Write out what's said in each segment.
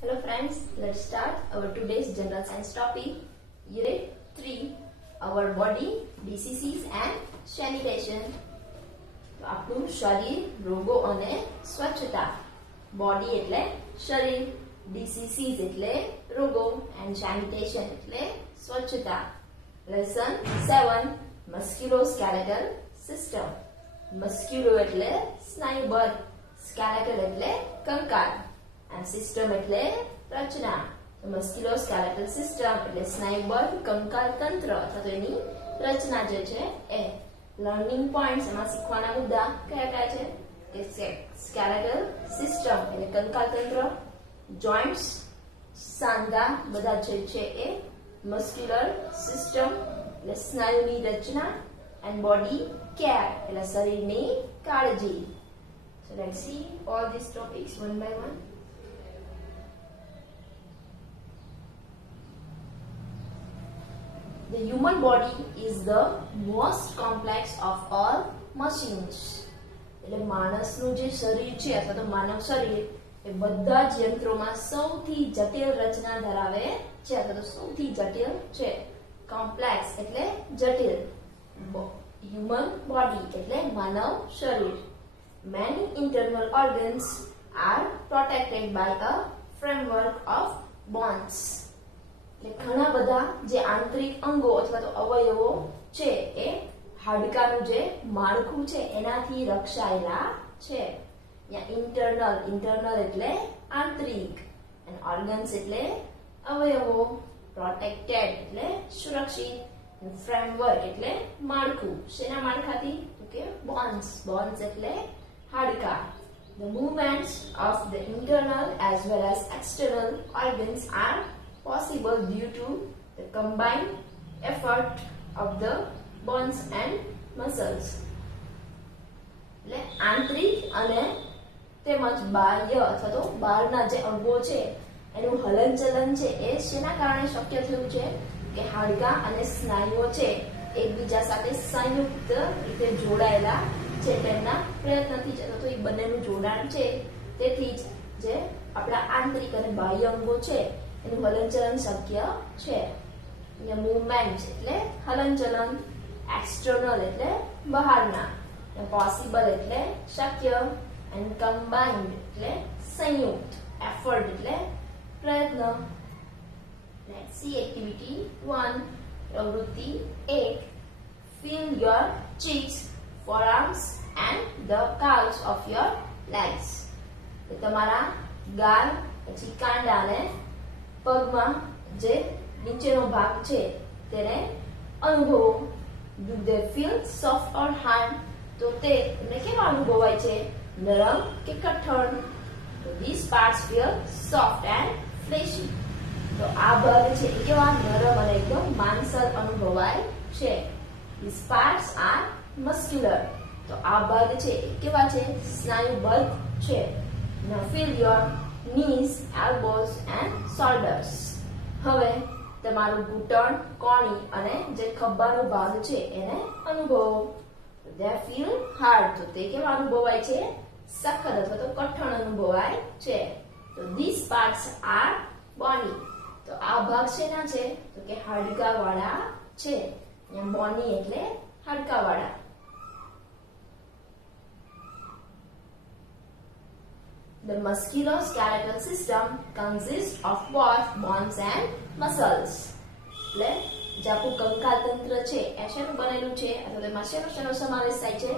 Hello friends, let's start our today's general science topic, Unit 3, our body, diseases and sanitation. તો આપણું શરીર, રોગો અને સ્વચ્છતા. બોડી એટલે શરીર, diseases એટલે રોગો and sanitation એટલે સ્વચ્છતા. Lesson 7, musculoskeletal system. Musculo એટલે સ્નાયુબદ્ધ, skeletal એટલે કંકાલ and system એટલે રચના. તો musculoskeletal system એટલે સ્નાયુબદ્ધ કંકાલ તંત્ર અથવા તો એની રચના જે છે એ. લર્નિંગ પોઈન્ટ્સ એમાં શીખવાના મુદ્દા કયા કયા છે કે skeletal system એટલે કંકાલ તંત્ર, joints સાંધા બધા જે છે એ, muscular system એટલે સ્નાયુની રચના and body care એટલે શરીરની કાળજી. So let's see all these topics one by one. The human body is the most complex of all machines. એટલે માણસનું જે શરીર છે અથવા તો માનવ શરીર એ બધા જ યંત્રોમાં સૌથી જટિલ રચના ધરાવે છે અથવા તો સૌથી જટિલ છે. કોમ્પ્લેક્સ એટલે જટિલ. હ્યુમન બોડી એટલે માનવ શરીર. Many internal organs are protected by a framework of bonds. ઘણા બધા જે આંતરિક અંગો અથવા તો અવયવો છે એ હાડકાનું જે માળખું છે એનાથી રક્ષાયેલા છે. ઇન્ટરનલ એટલે આંતરિક અને ઓર્ગન્સ એટલે અવયવો, પ્રોટેક્ટેડ એટલે સુરક્ષિત, ફ્રેમવર્ક એટલે માળખું. શેના માળખાથી? તો કે બોન્ડ્સ એટલે હાડકા. The movements of the internal as well as external organs are possible due to the combined effort of the bones and muscles. એટલે આંતરિક અને તેમજ બાહ્ય અથવા તો બહારના જે અંગો છે એનું હલનચલન છે એ શેના કારણે શક્ય થયું છે કે હાડકા અને સ્નાયુઓ છે એકબીજા સાથે સંયુક્ત રીતે જોડાયેલા છે તેમના પ્રયત્નથી જ અથવા તો એ બંનેનું જોડાણ છે તેથી જ જે આપણા આંતરિક અને બાહ્ય અંગો છે એનું હલનચલન શક્ય છે. મૂવમેન્ટ એટલે હલનચલન, એક્સટર્નલ એટલે બહારના, પોસિબલ એટલે શક્ય and combined એટલે સંયુક્ત, એફર્ટ એટલે પ્રયત્ન. Let's see activity 1, પ્રવૃત્તિ 1. Feel your cheeks, forearms and the calves of your legs. તમારા ગાલ, પછી કાંડા અને પગમાં જે નીચેનો ભાગ છે તેને અનુભવો. Do they feel soft or hard? તો તે તમને કેવા અનુભવાય છે? નરમ કે કઠણ? These parts feel soft and fleshy. તો આ ભાગ છે એ કેવા? નરમ અને એકદમ માંસલ અનુભવાય છે. These parts are muscular. તો આ ભાગ છે એ કેવા છે? સ્નાયુબદ્ધ છે. Now feel your knees, elbows and shoulders. હવે તમારું ઘૂંટણ, કોણી અને જે ખભાનો ભાગ છે એને અનુભવો. They feel hard. તો તે કેવા અનુભવાય છે? સખત અથવા તો કઠણ અનુભવાય છે. તો these parts are bony. તો આ ભાગ શેના છે? તો કે હાડકાવાળા છે. બોની એટલે હાડકાવાળા. The musculoskeletal system consists of both bones and muscles. એટલે જે આપણું કંકાલ તંત્ર છે એ શેનું બનેલું છે અથવા તેમાં શેનો સમાવેશ થાય છે?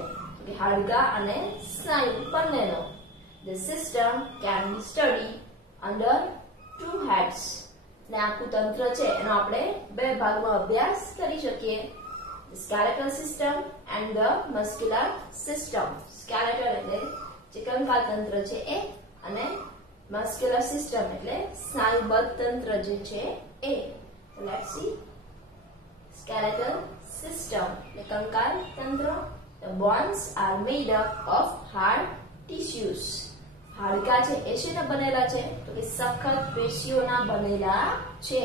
કે હાડકા અને સ્નાયુ બંનેનો. The system can be studied under 2 heads. ને આખું તંત્ર છે એનો આપણે બે ભાગમાં અભ્યાસ કરી શકીએ. The skeletal system and the muscular system. Skeletal એટલે જે કંકાલ તંત્ર છે એ અને muscular system એટલે સ્નાયુબદ્ધ તંત્ર જે છે એ. So let's see. Skeletal system એટલે કંકાલ તંત્ર. The bones are made up of hard tissues. હાડકા છે એ શેના બનેલા છે? તો કે સખત પેશીઓના બનેલા છે.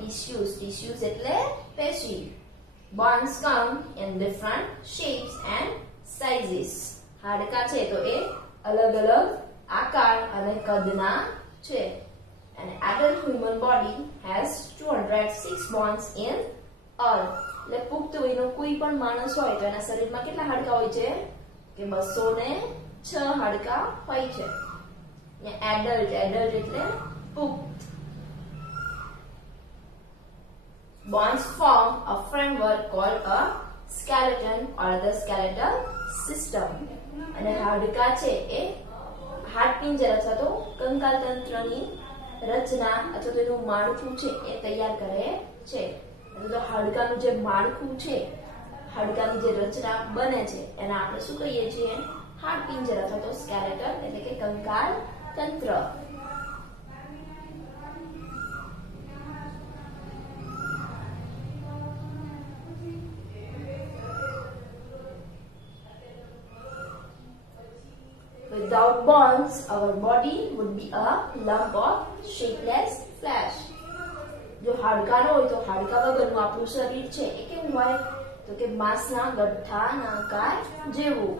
tissues એટલે પેશી. Bones come in different shapes and sizes. હાડકા છે તો એ અલગ અલગ આકાર અને કદના છે. An adult human body has 206 bones in all. એટલે પુખ્ત વયનો કોઈ પણ માણસ હોય તો એના શરીરમાં કેટલા હાડકા હોય છે કે 206 હાડકા હોય છે. એડલ્ટ એટલે પુખ્ત. Bones form a framework called a skeleton or the skeletal system. અને હાડકા છે એ હાડપિંજર અથવા તો કંકાલ તંત્રની રચના અથવા તો એનું માળખું છે એ તૈયાર કરે છે. એટલે તો હાડકાનું જે માળખું છે, હાડકાની જે રચના બને છે એને આપણે શું કહીએ છીએ? હાડપિંજર અથવા તો સ્કેલેટન એટલે કે કંકાલ તંત્ર. Without bones, our body would be a lump of shapeless flesh. જો હાડકા ન હોય તો હાડકા વગરનું આપણું શરીર છે એ કેવું હોય? તો કે માંસના ગઠ્ઠાના આકાર જેવું.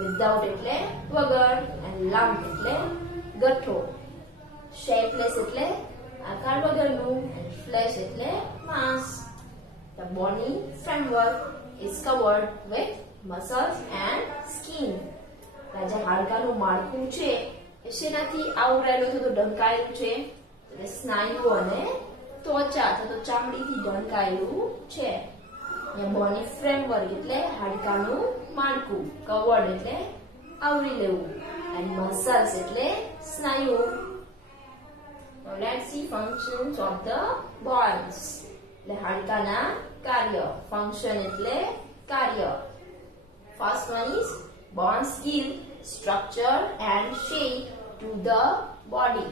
Without એટલે વગર, and lump એટલે ગઠ્ઠો, shapeless એટલે આકાર વગરનું, and flesh એટલે માંસ. The bony framework is covered with muscles and skin. જે હાડકાનું માળખું છે એ શેનાથી આવરાયેલું છે? તો ઢંકાયેલું છે. સ્નાયુઓ અને ત્વચા અથવા તો ચામડીથી ઢંકાયેલું છે. બોની ફ્રેમવર્ક એટલે હાડકાનું માળખું, કવર્ડ એટલે આવરી લેવું, એન્ડ મસલ્સ એટલે સ્નાયુઓ. Let's see functions of the bones. એટલે હાડકાના કાર્ય. ફંક્શન એટલે કાર્ય. First one is bones give structure and shape to the body.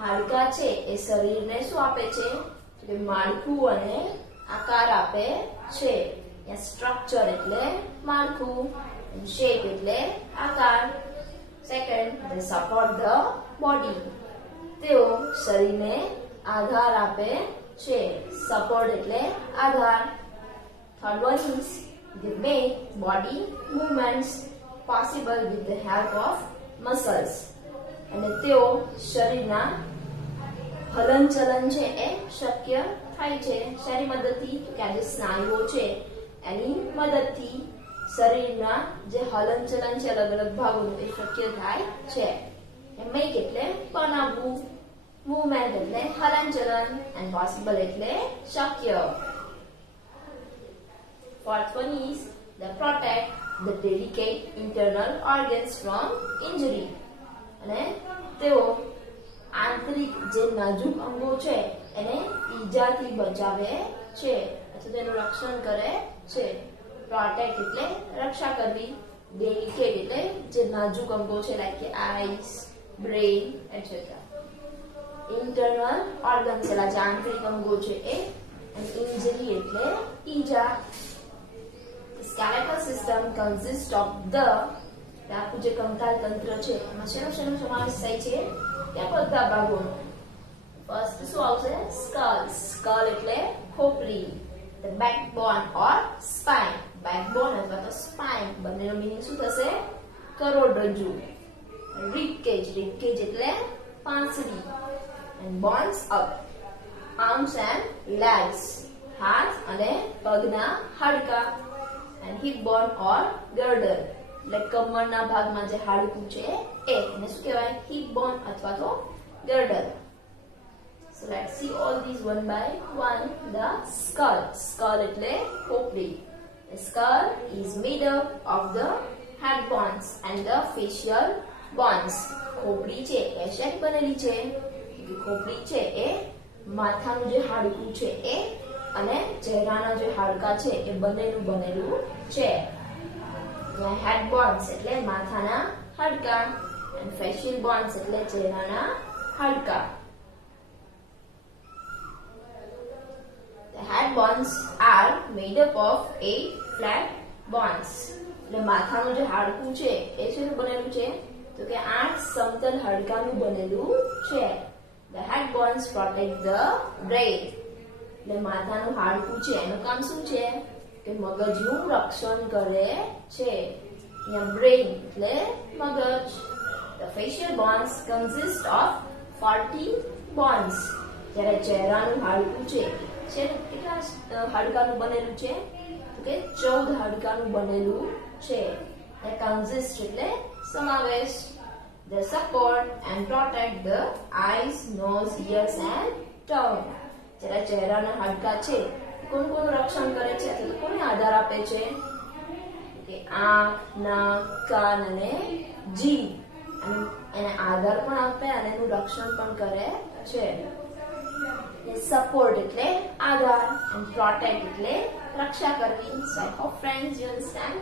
હાડકા છે એ શરીરને શું આપે છે? કે માળખું અને આકાર આપે છે. સ્ટ્રક્ચર એટલે માળખું, and shape એટલે આકાર. Second, they support the body. તેઓ શરીરને આધાર આપે છે. સપોર્ટ એટલે આધાર. Third one is they make body movements possible with the help of muscles. અને તેઓ શરીરના હલનચલન છે એ શક્ય થાય છે. શેની મદદથી? તો કે આ જે સ્નાયુઓ છે એની મદદથી શરીરના જે હલનચલન છે અલગ અલગ ભાગોનું એ શક્ય થાય છે. મેક એટલે બનાવવું, મૂવમેન્ટ એટલે હલનચલન, and possible એટલે શક્ય. Fourth one is they protect the delicate internal organs from injury. અને તેઓ આંતરિક જે નાજુક અંગો છે એને ઈજાથી બચાવે છે અથવા તેનું રક્ષણ કરે છે. પ્રોટેક્ટ એટલે રક્ષા કરવી. ડેલિકેટ એટલે જે નાજુક અંગો છે લાઈક કે eyes, brain etcetera. Internal organs એટલે જે આંતરિક અંગો છે એ, અને ઇન્જરી એટલે ઈજા. Skeletal system consists of the આપણું જે કંકાલ તંત્ર છે એમાં શેનો સમાવેશ થાય છે? ત્યાં બધા ભાગોનો. ફર્સ્ટ શું આવશે? સ્કલ. સ્કલ એટલે ખોપરી. The backbone or spine. Backbone અથવા તો spine બંનેનો મીનિંગ શું થશે? કરોડરજ્જુ. Rib cage. Rib cage એટલે પાંસળી. And bones up. Arms and legs. હાથ અને પગના હાડકા. And hip bone or girdle. એટલે કમરના ભાગમાં જે હાડકું છે એ એને શું કહેવાય? હિપ બોન અથવા તો girdle. So let's see all these one by one. The skull. Skull એટલે ખોપરી. The skull is made up of the head bones and the facial bones. ખોપરી છે એ શેની બનેલી છે? ખોપરી છે એ માથાનું જે હાડકું છે એ અને ચહેરાના જે હાડકા છે એ બંનેનું બનેલું છે. હેડ બોન્સ એટલે માથાના હાડકા, and facial bones એટલે ચહેરાના હાડકા. The head bones are made up of 8 flat bones. એટલે માથાનું જે હાડકું છે એ શેનું બનેલું છે? તો કે 8 સમતલ હાડકાનું બનેલું છે. The head bones protect the brain. એટલે માથાનું હાડકું છે એનું કામ શું છે? કે મગજનું રક્ષણ કરે છે. અહીંયા બ્રેઇન એટલે મગજ. The facial bones consist of supporting bones. જ્યારે ચહેરાનું હાડકું છે કેટલા હાડકાનું બનેલું છે? તો કે 14 હાડકાનું બનેલું છે. કન્સિસ્ટ એટલે સમાવેશ. They support and protect the eyes, nose, ears and tongue. જ્યારે ચહેરાના હાડકા છે કોણ કોનું રક્ષણ કરે છે અથવા તો કોને આધાર આપે છે? કે આંખ, નાક, કાન અને જીભ. એને આધાર પણ આપે અને એનું રક્ષણ પણ કરે છે. સપોર્ટ એટલે આધાર and protect એટલે રક્ષા કરવી. So I hope friends you understand.